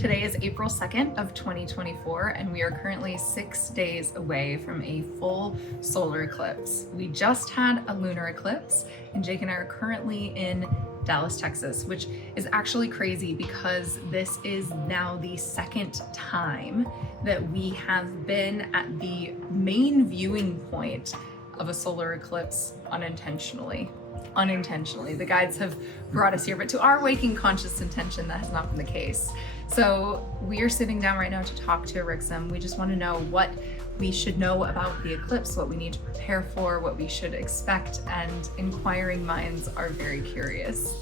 Today is April 2nd of 2024, and we are currently 6 days away from a full solar eclipse. We just had a lunar eclipse, and Jake and I are currently in Dallas, Texas, which is actually crazy because this is now the second time that we have been at the main viewing point of a solar eclipse unintentionally. The guides have brought us here, but to our waking conscious intention, that has not been the case. So we are sitting down right now to talk to Aurixom. We just want to know what we should know about the eclipse, what we need to prepare for, what we should expect, and inquiring minds are very curious.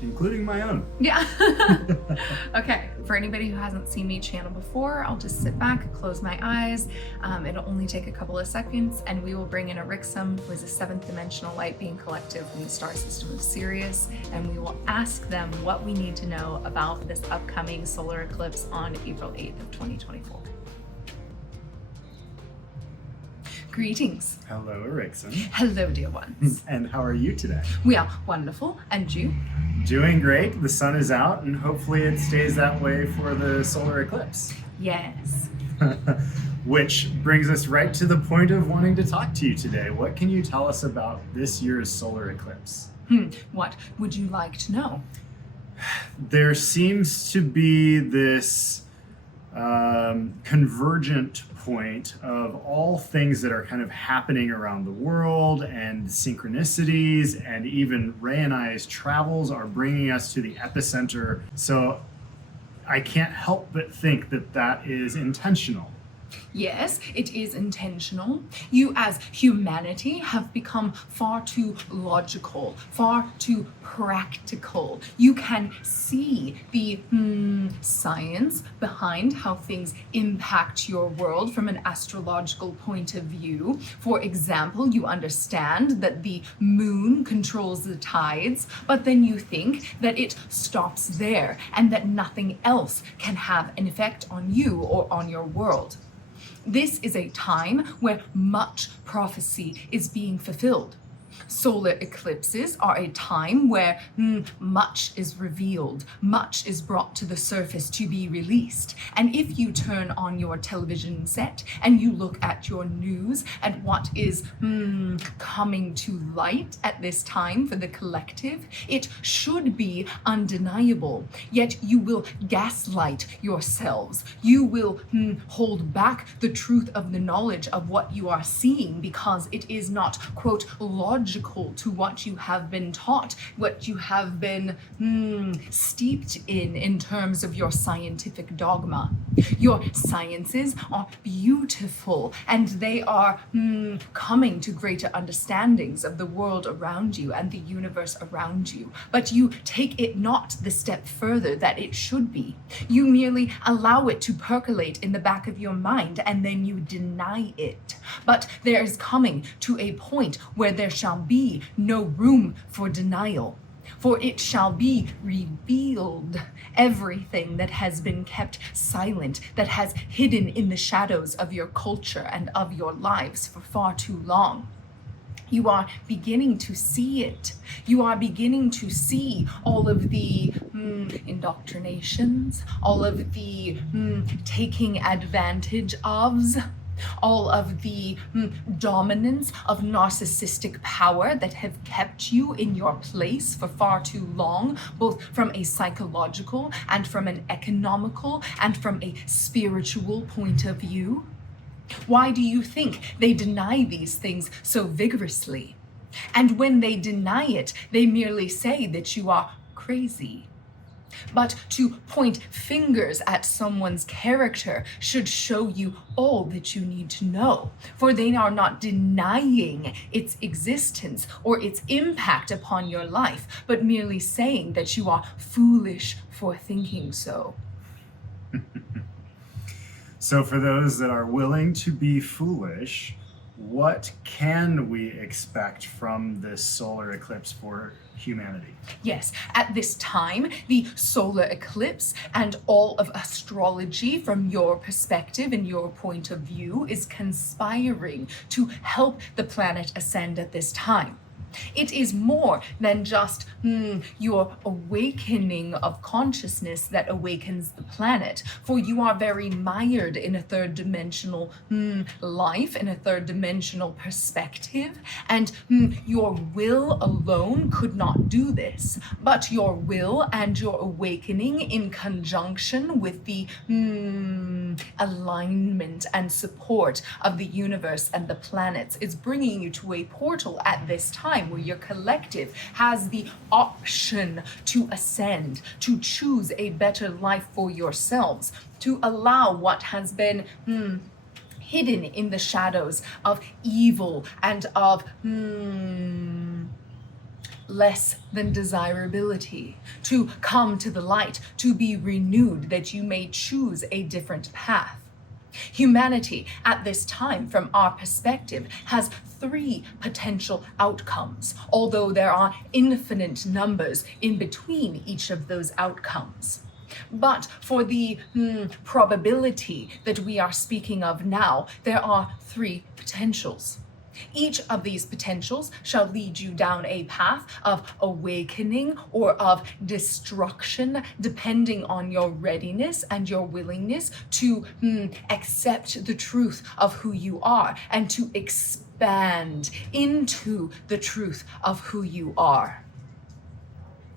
Including my own. Yeah. Okay, for anybody who hasn't seen me channel before, I'll just sit back, close my eyes. It'll only take a couple of seconds, and we will bring in Aurixom, who is a seventh dimensional light being collective from the star system of Sirius, and we will ask them what we need to know about this upcoming solar eclipse on April 8th of 2024. Greetings. Hello, Aurixom. Hello, dear ones. And how are you today? We are wonderful, and you? Doing great. The sun is out, and hopefully it stays that way for the solar eclipse. Yes. Which brings us right to the point of wanting to talk to you today. What can you tell us about this year's solar eclipse? What would you like to know? There seems to be this convergent point of all things that are kind of happening around the world, and synchronicities, and even Ray and I's travels are bringing us to the epicenter. So I can't help but think that that is intentional. Yes, it is intentional. You as humanity have become far too logical, far too practical. You can see the science behind how things impact your world from an astrological point of view. For example, you understand that the moon controls the tides, but then you think that it stops there and that nothing else can have an effect on you or on your world. This is a time where much prophecy is being fulfilled. Solar eclipses are a time where much is revealed, much is brought to the surface to be released. And if you turn on your television set and you look at your news at what is coming to light at this time for the collective, it should be undeniable. Yet you will gaslight yourselves. You will hold back the truth of the knowledge of what you are seeing because it is not, quote, logical to what you have been taught, what you have been steeped in terms of your scientific dogma. Your sciences are beautiful, and they are coming to greater understandings of the world around you and the universe around you. But you take it not the step further that it should be. You merely allow it to percolate in the back of your mind, and then you deny it. But there is coming to a point where there shall be no room for denial, for it shall be revealed. Everything that has been kept silent, that has hidden in the shadows of your culture and of your lives for far too long. You are beginning to see it. You are beginning to see all of the indoctrinations, all of the taking advantage ofs, all of the dominance of narcissistic power that have kept you in your place for far too long, both from a psychological and from an economical and from a spiritual point of view. Why do you think they deny these things so vigorously? And when they deny it, they merely say that you are crazy. But to point fingers at someone's character should show you all that you need to know, for they are not denying its existence or its impact upon your life, but merely saying that you are foolish for thinking so. So for those that are willing to be foolish, what can we expect from this solar eclipse for humanity? Yes, at this time, the solar eclipse and all of astrology from your perspective and your point of view is conspiring to help the planet ascend at this time. It is more than just your awakening of consciousness that awakens the planet, for you are very mired in a third dimensional life, in a third dimensional perspective, and your will alone could not do this, but your will and your awakening in conjunction with the alignment and support of the universe and the planets is bringing you to a portal at this time where your collective has the option to ascend, to choose a better life for yourselves, to allow what has been hidden in the shadows of evil and of less than desirability, to come to the light, to be renewed, that you may choose a different path. Humanity at this time, from our perspective, has 3 potential outcomes, although there are infinite numbers in between each of those outcomes. But for the probability that we are speaking of now, there are 3 potentials. Each of these potentials shall lead you down a path of awakening or of destruction, depending on your readiness and your willingness to accept the truth of who you are and to expand into the truth of who you are.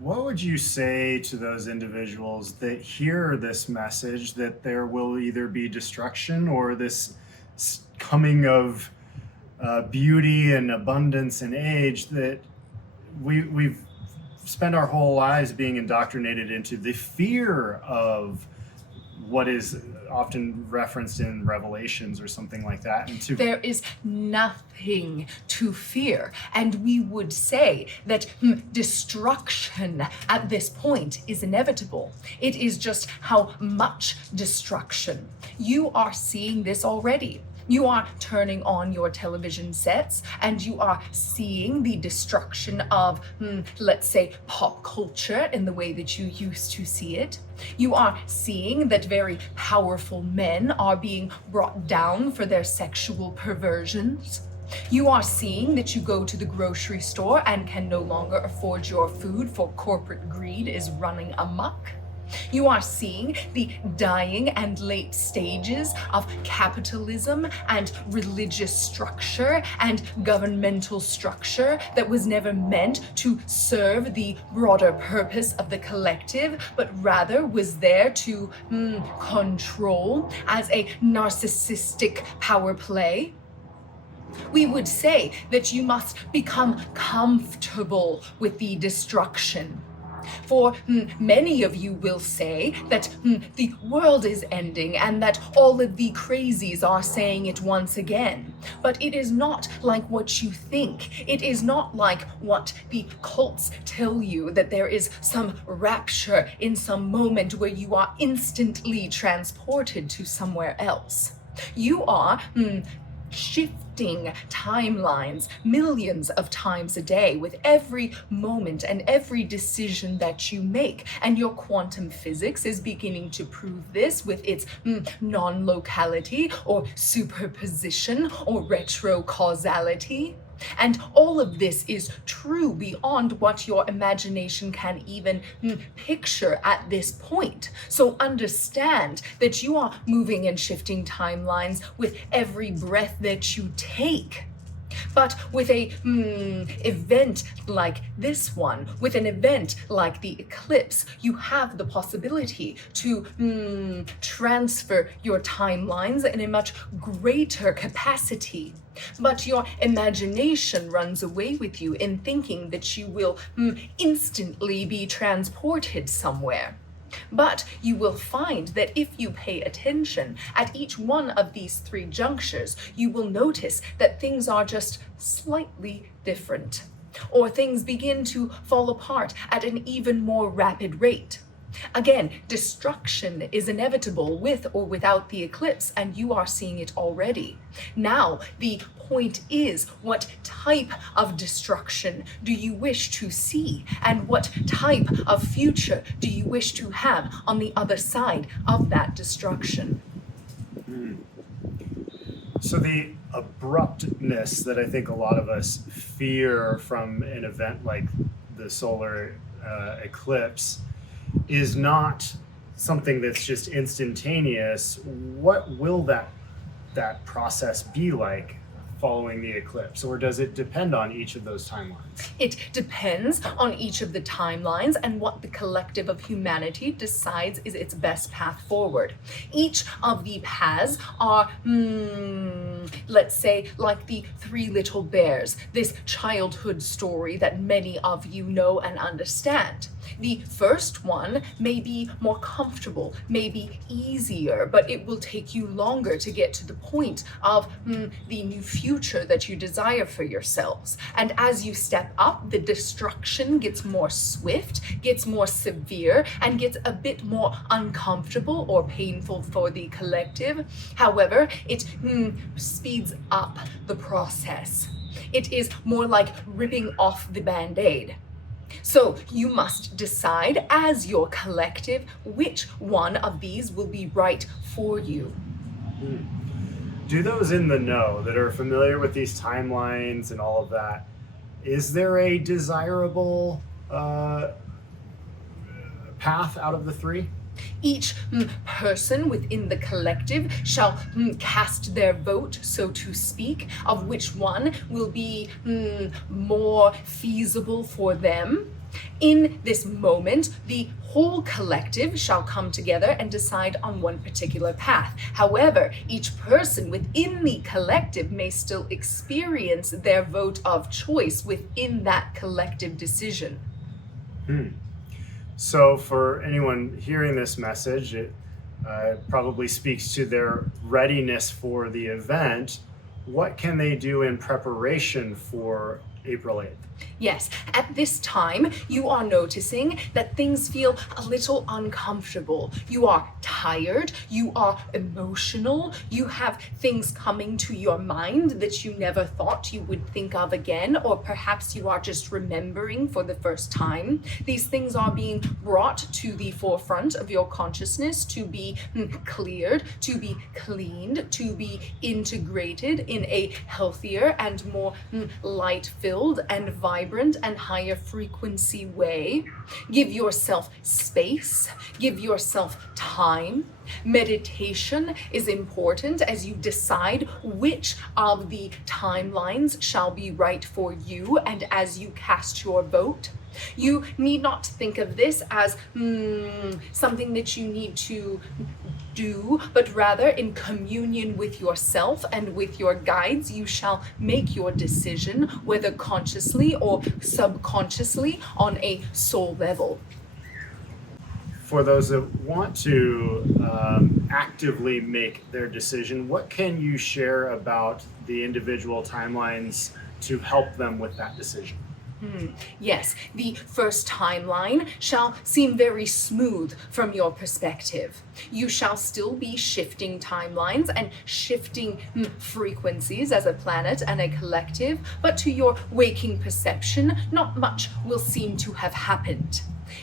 What would you say to those individuals that hear this message that there will either be destruction or this coming of beauty and abundance and age, that we've spent our whole lives being indoctrinated into the fear of what is often referenced in Revelations or something like that? And there is nothing to fear, and we would say that destruction at this point is inevitable. It is just how much destruction. You are seeing this already. You are turning on your television sets and you are seeing the destruction of, let's say, pop culture in the way that you used to see it. You are seeing that very powerful men are being brought down for their sexual perversions. You are seeing that you go to the grocery store and can no longer afford your food, for corporate greed is running amok. You are seeing the dying and late stages of capitalism and religious structure and governmental structure that was never meant to serve the broader purpose of the collective, but rather was there to control as a narcissistic power play. We would say that you must become comfortable with the destruction. For many of you will say that the world is ending and that all of the crazies are saying it once again. But it is not like what you think. It is not like what the cults tell you, that there is some rapture in some moment where you are instantly transported to somewhere else. You are shifting timelines millions of times a day with every moment and every decision that you make. And your quantum physics is beginning to prove this with its non-locality or superposition or retrocausality. And all of this is true beyond what your imagination can even picture at this point. So understand that you are moving and shifting timelines with every breath that you take. But with a event like this one, with an event like the eclipse, you have the possibility to transfer your timelines in a much greater capacity. But your imagination runs away with you in thinking that you will instantly be transported somewhere. But you will find that if you pay attention at each one of these 3 junctures, you will notice that things are just slightly different, or things begin to fall apart at an even more rapid rate. Again, destruction is inevitable with or without the eclipse, and you are seeing it already. Now, the point is, what type of destruction do you wish to see? And what type of future do you wish to have on the other side of that destruction? So the abruptness that I think a lot of us fear from an event like the solar eclipse is not something that's just instantaneous. What will that process be like following the eclipse, or does it depend on each of those timelines? It depends on each of the timelines and what the collective of humanity decides is its best path forward. Each of the paths are, let's say, like the Three Little Bears, this childhood story that many of you know and understand. The first one may be more comfortable, may be easier, but it will take you longer to get to the point of the new future that you desire for yourselves. And as you step up, the destruction gets more swift, gets more severe, and gets a bit more uncomfortable or painful for the collective. However, it speeds up the process. It is more like ripping off the Band-Aid. So you must decide as your collective which one of these will be right for you. Do those in the know that are familiar with these timelines and all of that, is there a desirable path out of the three? Each person within the collective shall cast their vote, so to speak, of which one will be more feasible for them. In this moment, the whole collective shall come together and decide on one particular path. However, each person within the collective may still experience their vote of choice within that collective decision. So for anyone hearing this message, it probably speaks to their readiness for the event. What can they do in preparation for April 8th? Yes, at this time, you are noticing that things feel a little uncomfortable. You are tired, you are emotional, you have things coming to your mind that you never thought you would think of again, or perhaps you are just remembering for the first time. These things are being brought to the forefront of your consciousness to be cleared, to be cleaned, to be integrated in a healthier and more light-filled and vibrant and higher frequency way. Give yourself space, give yourself time. Meditation is important as you decide which of the timelines shall be right for you, and as you cast your vote. You need not think of this as something that you need to do, but rather in communion with yourself and with your guides, you shall make your decision, whether consciously or subconsciously on a soul level. For those that want to actively make their decision, what can you share about the individual timelines to help them with that decision? Yes, the first timeline shall seem very smooth from your perspective. You shall still be shifting timelines and shifting frequencies as a planet and a collective, but to your waking perception, not much will seem to have happened.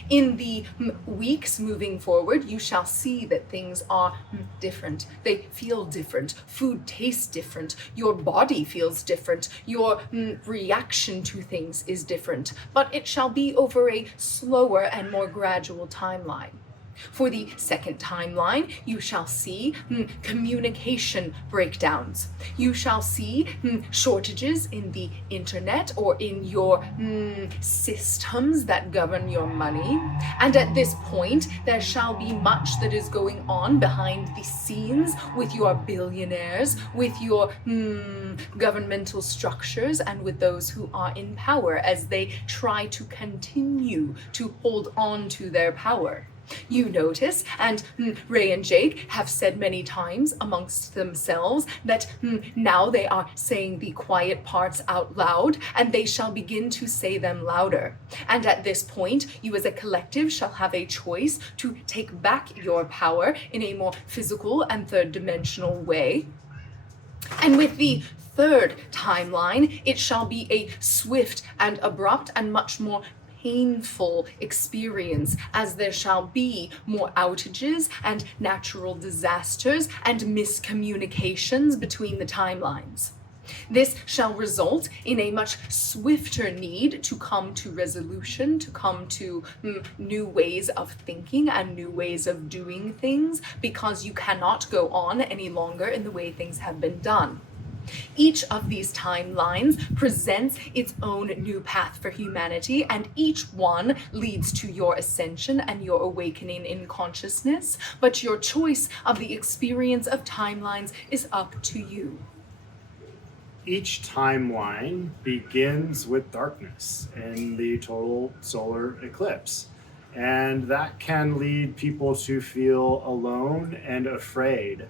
In the weeks moving forward, you shall see that things are different. They feel different. Food tastes different. Your body feels different. Your reaction to things is different. But it shall be over a slower and more gradual timeline. For the second timeline, you shall see communication breakdowns. You shall see shortages in the internet or in your systems that govern your money. And at this point, there shall be much that is going on behind the scenes with your billionaires, with your governmental structures, and with those who are in power as they try to continue to hold on to their power. You notice, and Ray and Jake have said many times amongst themselves, that now they are saying the quiet parts out loud, and they shall begin to say them louder. And at this point, you as a collective shall have a choice to take back your power in a more physical and third-dimensional way. And with the third timeline, it shall be a swift and abrupt and much more painful experience, as there shall be more outages and natural disasters and miscommunications between the timelines. This shall result in a much swifter need to come to resolution, to come to new ways of thinking and new ways of doing things, because you cannot go on any longer in the way things have been done. Each of these timelines presents its own new path for humanity, and each one leads to your ascension and your awakening in consciousness, but your choice of the experience of timelines is up to you. Each timeline begins with darkness in the total solar eclipse. And that can lead people to feel alone and afraid.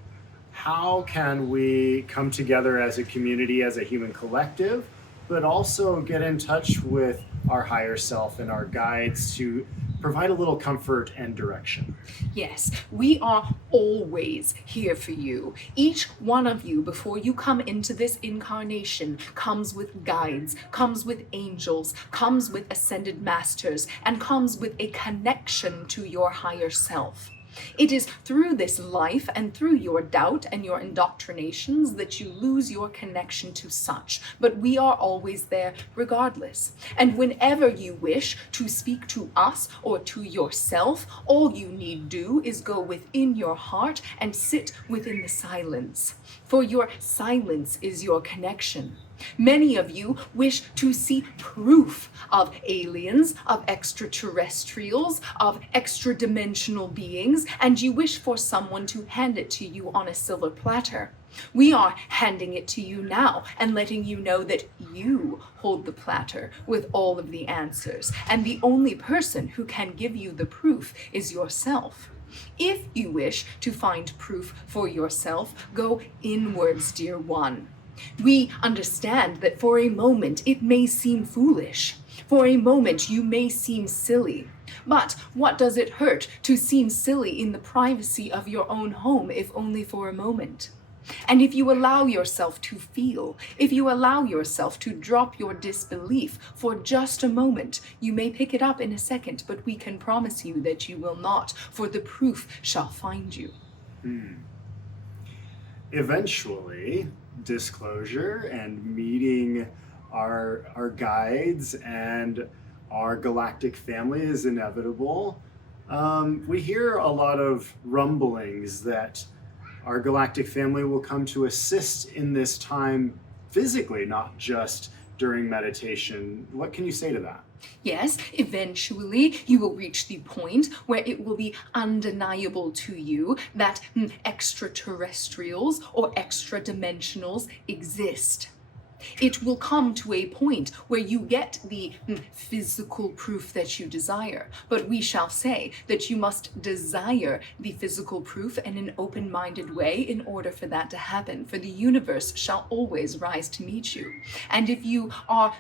How can we come together as a community, as a human collective, but also get in touch with our higher self and our guides to provide a little comfort and direction? Yes, we are always here for you. Each one of you, before you come into this incarnation, comes with guides, comes with angels, comes with ascended masters, and comes with a connection to your higher self. It is through this life and through your doubt and your indoctrinations that you lose your connection to such, but we are always there regardless. And whenever you wish to speak to us or to yourself, all you need do is go within your heart and sit within the silence. For your silence is your connection. Many of you wish to see proof of aliens, of extraterrestrials, of extra-dimensional beings, and you wish for someone to hand it to you on a silver platter. We are handing it to you now and letting you know that you hold the platter with all of the answers, and the only person who can give you the proof is yourself. If you wish to find proof for yourself, go inwards, dear one. We understand that for a moment it may seem foolish. For a moment you may seem silly. But what does it hurt to seem silly in the privacy of your own home, if only for a moment? And if you allow yourself to feel, if you allow yourself to drop your disbelief for just a moment, you may pick it up in a second, but we can promise you that you will not, for the proof shall find you. Eventually, disclosure and meeting our guides and our galactic family is inevitable. We hear a lot of rumblings that our galactic family will come to assist in this time physically, not just during meditation. What can you say to that? Yes, eventually you will reach the point where it will be undeniable to you that extraterrestrials or extra-dimensionals exist. It will come to a point where you get the physical proof that you desire, but we shall say that you must desire the physical proof in an open-minded way in order for that to happen, for the universe shall always rise to meet you. And if you are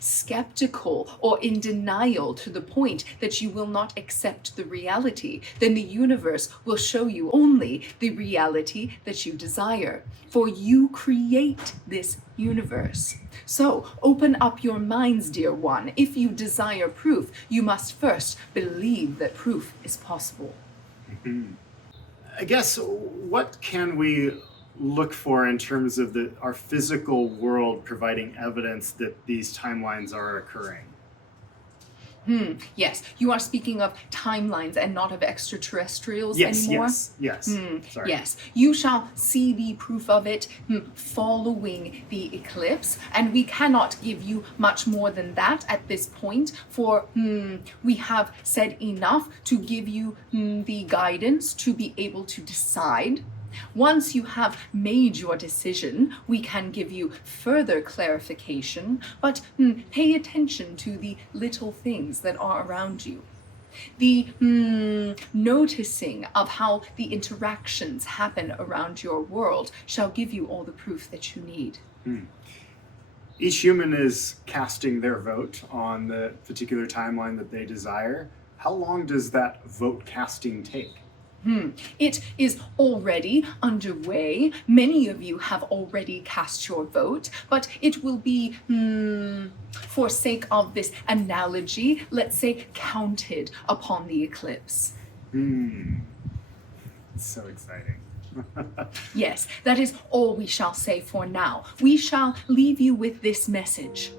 skeptical or in denial to the point that you will not accept the reality, then the universe will show you only the reality that you desire, for you create this universe. So open up your minds, dear one. If you desire proof, you must first believe that proof is possible. I guess, what can we look for in terms of our physical world providing evidence that these timelines are occurring? Yes, you are speaking of timelines and not of extraterrestrials Yes, anymore? yes. Sorry. Yes, you shall see the proof of it following the eclipse, and we cannot give you much more than that at this point, for we have said enough to give you the guidance to be able to decide. Once you have made your decision, we can give you further clarification, but pay attention to the little things that are around you. The noticing of how the interactions happen around your world shall give you all the proof that you need. Each human is casting their vote on the particular timeline that they desire. How long does that vote casting take? It is already underway. Many of you have already cast your vote, but it will be, for sake of this analogy, let's say, counted upon the eclipse. It's so exciting. Yes, that is all we shall say for now. We shall leave you with this message.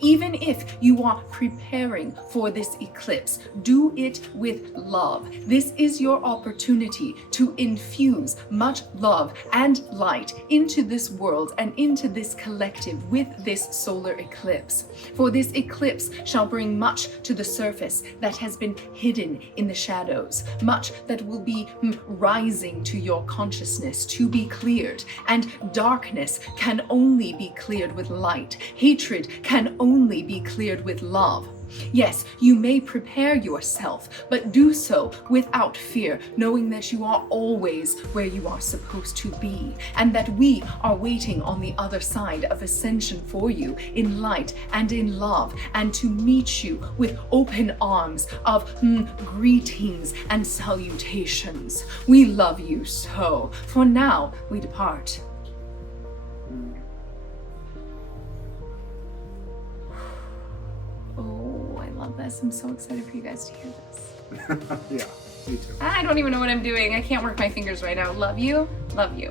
Even if you are preparing for this eclipse, do it with love. This is your opportunity to infuse much love and light into this world and into this collective with this solar eclipse. For this eclipse shall bring much to the surface that has been hidden in the shadows, much that will be rising to your consciousness to be cleared. And darkness can only be cleared with light. Hatred can only be cleared with love. Yes, you may prepare yourself, but do so without fear, knowing that you are always where you are supposed to be, and that we are waiting on the other side of ascension for you in light and in love, and to meet you with open arms of greetings and salutations. We love you so. For now, we depart. Oh, I love this. I'm so excited for you guys to hear this. Yeah, me too. I don't even know what I'm doing. I can't work my fingers right now. Love you. Love you.